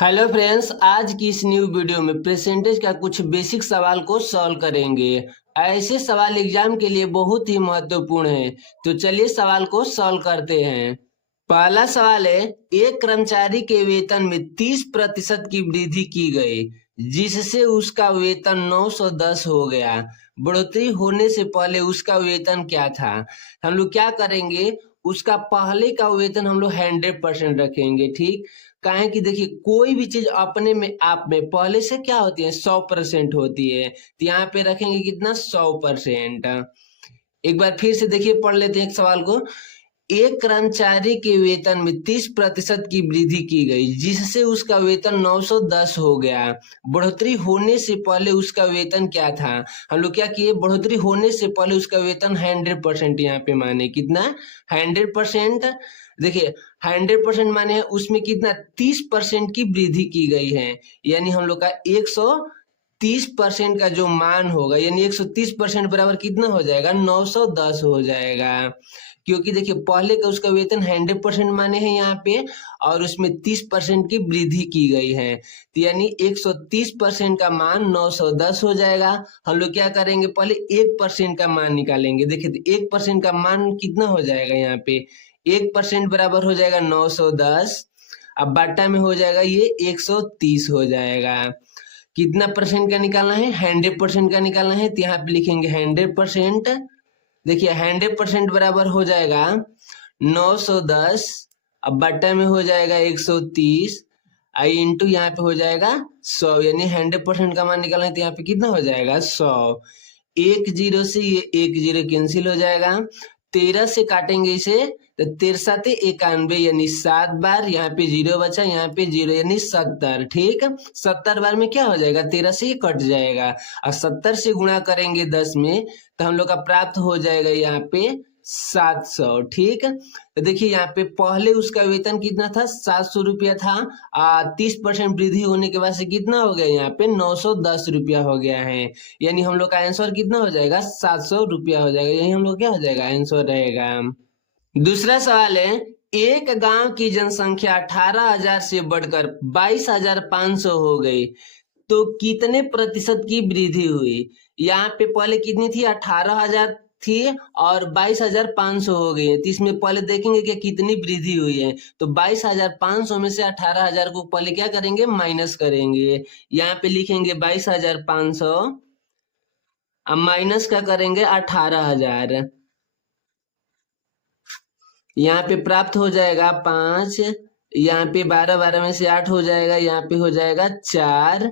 Hello friends, आज की इस न्यू वीडियो में परसेंटेज का कुछ बेसिक सवाल को सॉल्व करेंगे। ऐसे सवाल एग्जाम के लिए बहुत ही महत्वपूर्ण है। तो चलिए सवाल को सॉल्व करते हैं। पहला सवाल है, एक कर्मचारी के वेतन में 30% की वृद्धि की गई, जिससे उसका वेतन 910 हो गया। बढ़ोतरी होने से पहले उसका वेतन क्या था? हम लोग क्या करेंगे, उसका पहले का वेतन हम लोग 100% रखेंगे। ठीक, काहे कि देखिए कोई भी चीज अपने में आप में पहले से क्या होती है, 100% होती है। तो यहाँ पे रखेंगे कितना, 100%। एक बार फिर से देखिए, पढ़ लेते हैं एक सवाल को। एक कर्मचारी के वेतन में 30% की वृद्धि की गई, जिससे उसका वेतन 910 हो गया। बढ़ोतरी होने से पहले उसका वेतन क्या था? हम लोग क्या किए, बढ़ोतरी होने से पहले उसका वेतन 100% यहाँ पे माने कितना, 100%। देखिए 100% माने है उसमें कितना, 30% की वृद्धि की गई है। यानी हम लोग का 130% का जो मान होगा, यानी 130% बराबर कितना हो जाएगा, 910 हो जाएगा। क्योंकि देखिए पहले का उसका वेतन 100% माने हैं यहाँ पे, और उसमें 30% की वृद्धि की गई है। तो यानी 130% का मान 910 हो जाएगा। हम लोग क्या करेंगे, पहले 1% का मान निकालेंगे। देखिए तो 1% का मान कितना हो जाएगा, यहाँ पे 1% बराबर हो जाएगा 910। अब बाटा में हो जाएगा ये 130 हो जाएगा। कितना परसेंट का निकालना है, 100% का निकालना है। तो यहाँ पे लिखेंगे 100%। देखिए 100% बराबर हो जाएगा 910, अब बट्टा में हो जाएगा 130, आई इंटू यहाँ पे हो जाएगा 100। यानी 100% का मान निकालना है तो यहाँ पे कितना हो जाएगा, 100। एक जीरो से ये एक जीरो कैंसिल हो जाएगा। 13 से काटेंगे इसे तो 13 91, यानी 7 बार, यहाँ पे जीरो बचा, यहाँ पे जीरो, यानी 70। ठीक, 70 बार में क्या हो जाएगा, 13 से ये कट जाएगा। और 70 से गुणा करेंगे 10 में तो हम लोग का प्राप्त हो जाएगा यहाँ पे 700। ठीक, तो देखिए यहाँ पे पहले उसका वेतन कितना था, 700 रुपया था। 30% वृद्धि होने के बाद से कितना हो गया, यहाँ पे 910 रुपया हो गया है। यानी हम लोग का आंसर कितना हो जाएगा, 700 रुपया हो जाएगा। यही हम लोग क्या हो जाएगा, आंसर रहेगा। दूसरा सवाल है, एक गांव की जनसंख्या 18,000 से बढ़कर 22,500 हो गई, तो कितने प्रतिशत की वृद्धि हुई? यहाँ पे पहले कितनी थी, 18,000 थी और 22,500 हो गई है। तो इसमें पहले देखेंगे कि कितनी वृद्धि हुई है। तो 22,500 में से 18,000 को पहले क्या करेंगे, माइनस करेंगे। यहाँ पे लिखेंगे 22,500, अब माइनस का करेंगे 18,000। यहाँ पे प्राप्त हो जाएगा 5, यहाँ पे 12, 12 में से 8 हो जाएगा, यहाँ पे हो जाएगा 4।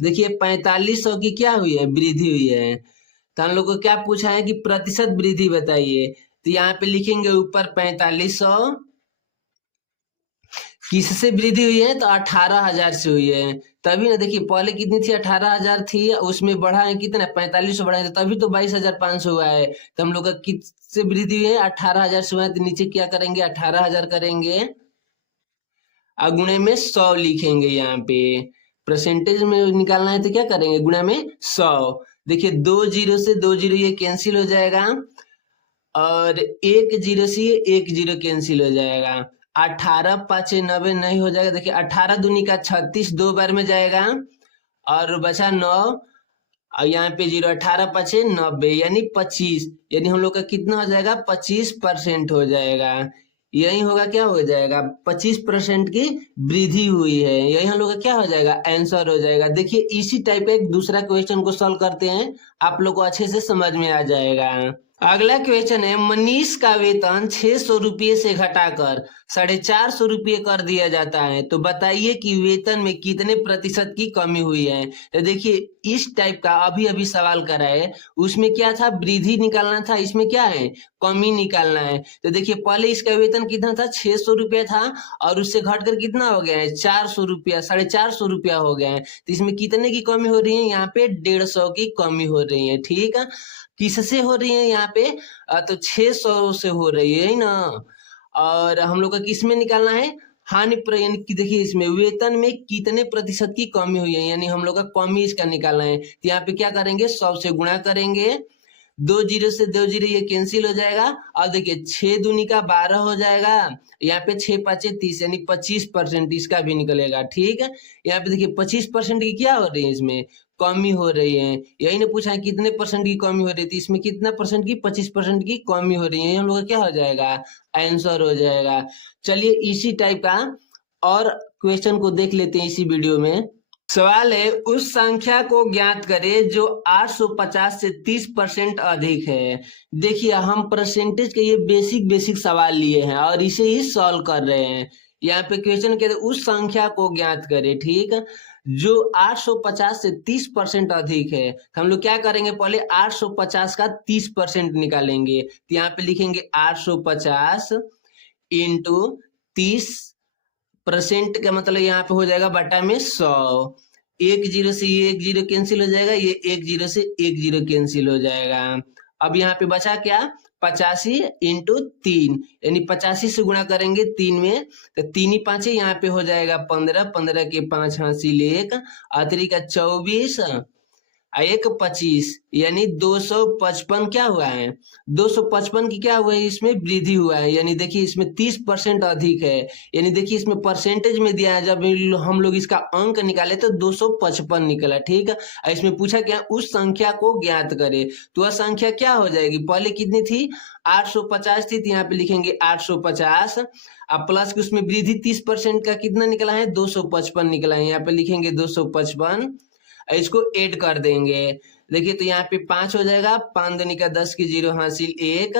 देखिए 4500 की क्या हुई है, वृद्धि हुई है। तो हम लोग को क्या पूछा है कि प्रतिशत वृद्धि बताइए। तो यहाँ पे लिखेंगे ऊपर 4500, किससे वृद्धि हुई है, तो 18,000 से हुई है। तभी ना, देखिए पहले कितनी थी, 18,000 थी, उसमें बढ़ा है कितना, 4500 बढ़ा है, तो तभी तो 22,500 हुआ है। तो हम लोग का किससे वृद्धि हुई है, 18,000 से हुआ है। तो नीचे क्या करेंगे, 18,000 करेंगे, गुणे में 100 लिखेंगे। यहाँ पे परसेंटेज में निकालना है तो क्या करेंगे, गुणा में 100। देखिए 2 जीरो से 2 जीरो ये कैंसिल हो जाएगा, और 1 जीरो से ये 1 जीरो कैंसिल हो जाएगा। 18 5 90 नहीं हो जाएगा। देखिए 18 दूनी का 36, 2 बार में जाएगा, और बचा 9, और यहाँ पे जीरो, 18 5 90, यानी 25। यानी हम लोग का कितना हो जाएगा, 25% हो जाएगा। यही होगा, क्या हो जाएगा, 25% की वृद्धि हुई है। यही हम लोग का क्या हो जाएगा, आंसर हो जाएगा। देखिए इसी टाइप का एक दूसरा क्वेश्चन को सॉल्व करते हैं, आप लोग को अच्छे से समझ में आ जाएगा। अगला क्वेश्चन है, मनीष का वेतन 600 रुपये से घटाकर 450 रुपये कर दिया जाता है, तो बताइए कि वेतन में कितने प्रतिशत की कमी हुई है। तो देखिए इस टाइप का अभी अभी सवाल करा है, उसमें क्या था, वृद्धि निकालना था, इसमें क्या है, कमी निकालना है। तो देखिए पहले इसका वेतन कितना था, 600 रुपया था, और उससे घटकर कितना हो गया है, 400 रुपया, 450 रुपया हो गया है। तो इसमें कितने की कमी हो रही है, यहाँ पे 150 की कमी हो रही है। ठीक है, किससे हो रही है यहाँ पे, तो 600 से हो रही है ना। और हम लोग का किस में निकालना है, हानि यानी कि देखिए इसमें वेतन में कितने प्रतिशत की कमी हुई है, यानी हम लोग का कमी इसका निकालना है। तो यहाँ पे क्या करेंगे, 100 से गुणा करेंगे, दो जीरो से दो जीरो ये कैंसिल हो जाएगा। और देखिए 6 दूनी का 12 हो जाएगा, यहाँ पे 6 पाँचे 30 यानी 25% इसका भी निकलेगा। ठीक है, यहाँ पे देखिए 25% की क्या हो रही है, इसमें कमी हो रही है। यही ने पूछा है कितने परसेंट की कमी हो रही थी, इसमें कितना परसेंट की 25% की कमी हो रही है। हम लोग का क्या हो जाएगा, आंसर हो जाएगा। चलिए इसी टाइप का और क्वेश्चन को देख लेते हैं इसी वीडियो में। सवाल है, उस संख्या को ज्ञात करें जो 850 से 30% अधिक है। देखिए हम परसेंटेज के ये बेसिक सवाल लिए हैं और इसे ही सॉल्व कर रहे हैं। यहाँ पे क्वेश्चन कहते हैं उस संख्या को ज्ञात करें, ठीक, जो 850 से 30% अधिक है। तो हम लोग क्या करेंगे, पहले 850 का 30% निकालेंगे। तो यहाँ पे लिखेंगे 850 इंटू 30% का मतलब यहाँ पे हो जाएगा बटा में 100। एक जीरो से ये एक जीरो कैंसिल हो जाएगा, ये एक जीरो से एक जीरो कैंसिल हो जाएगा। अब यहाँ पे बचा क्या, 85 इंटू 3, यानी 85 से गुणा करेंगे 3 में, तो 3 ही 5 यहाँ पे हो जाएगा 15, 15 के 5 हासिल 1, अतरी का 24, एक 25 यानी 255 क्या हुआ है, 255 की क्या हुआ है, इसमें वृद्धि हुआ है। यानी देखिए इसमें 30% अधिक है, यानी देखिए इसमें परसेंटेज में दिया है, जब हम लोग इसका अंक निकाले तो 255 निकला। ठीक है, इसमें पूछा क्या, उस संख्या को ज्ञात करे, तो वह संख्या क्या हो जाएगी, पहले कितनी थी 850 थी, तो यहाँ पे लिखेंगे 850, अब प्लस की उसमें वृद्धि 30% का कितना निकला है, 255 निकला है, यहाँ पे लिखेंगे 255, इसको ऐड कर देंगे। देखिए तो यहाँ पे 5 हो जाएगा, 5 दूनी का 10 की 0 हासिल 1,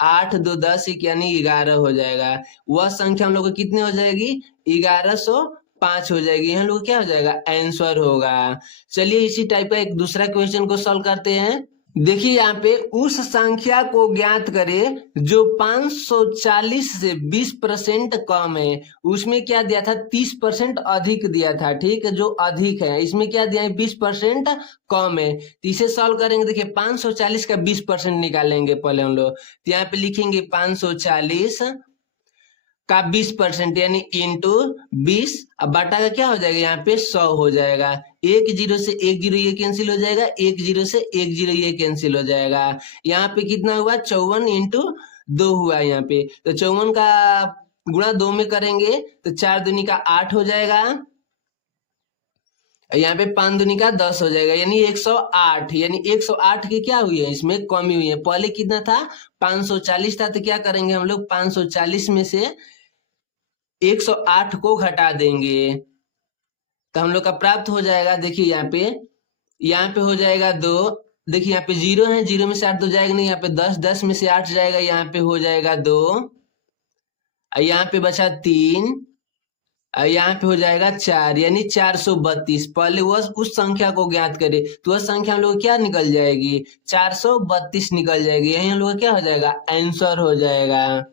8 2 10 यानी 11 हो जाएगा। वह संख्या हम लोग को कितने हो जाएगी, 1105 हो जाएगी। हम लोग क्या हो जाएगा, आंसर होगा। चलिए इसी टाइप का एक दूसरा क्वेश्चन को सॉल्व करते हैं। देखिए यहाँ पे उस संख्या को ज्ञात करें जो 540 से 20% कम है। उसमें क्या दिया था, 30% अधिक दिया था। ठीक है, जो अधिक है, इसमें क्या दिया है, 20% कम है। तो इसे सॉल्व करेंगे, देखिए 540 का 20% निकालेंगे पहले हम लोग। तो यहाँ पे लिखेंगे 540 का 20% यानी इंटू 20, अब बटा का क्या हो जाएगा, यहाँ पे 100 हो जाएगा। एक जीरो से एक जीरो ये कैंसिल हो जाएगा, एक जीरो से एक जीरो ये कैंसिल हो जाएगा। यहाँ पे कितना हुआ, 54 इंटू 2 हुआ यहाँ पे। तो 54 का गुणा 2 में करेंगे तो 4 दूनी का 8 हो जाएगा, यहाँ पे 5 दूनी का 10 हो जाएगा, यानी 108। यानी 108 की क्या हुई है, इसमें कमी हुई है। पहले कितना था, 540 था, तो क्या करेंगे हम लोग, 540 में से 108 को घटा देंगे तो हम लोग का प्राप्त हो जाएगा। देखिए यहाँ पे हो जाएगा 2। देखिए यहाँ पे 0 है, 0 में से 8 तो जाएगा नहीं, यहाँ पे 10, 10 में से 8 जाएगा, यहाँ पे हो जाएगा 2, यहाँ पे बचा 3, यहाँ पे हो जाएगा 4, यानी 432। पहले वह उस संख्या को ज्ञात करे, तो वह संख्या हम लोग क्या निकल जाएगी, 432 निकल जाएगी। यही हम लोग क्या हो जाएगा, आंसर हो जाएगा।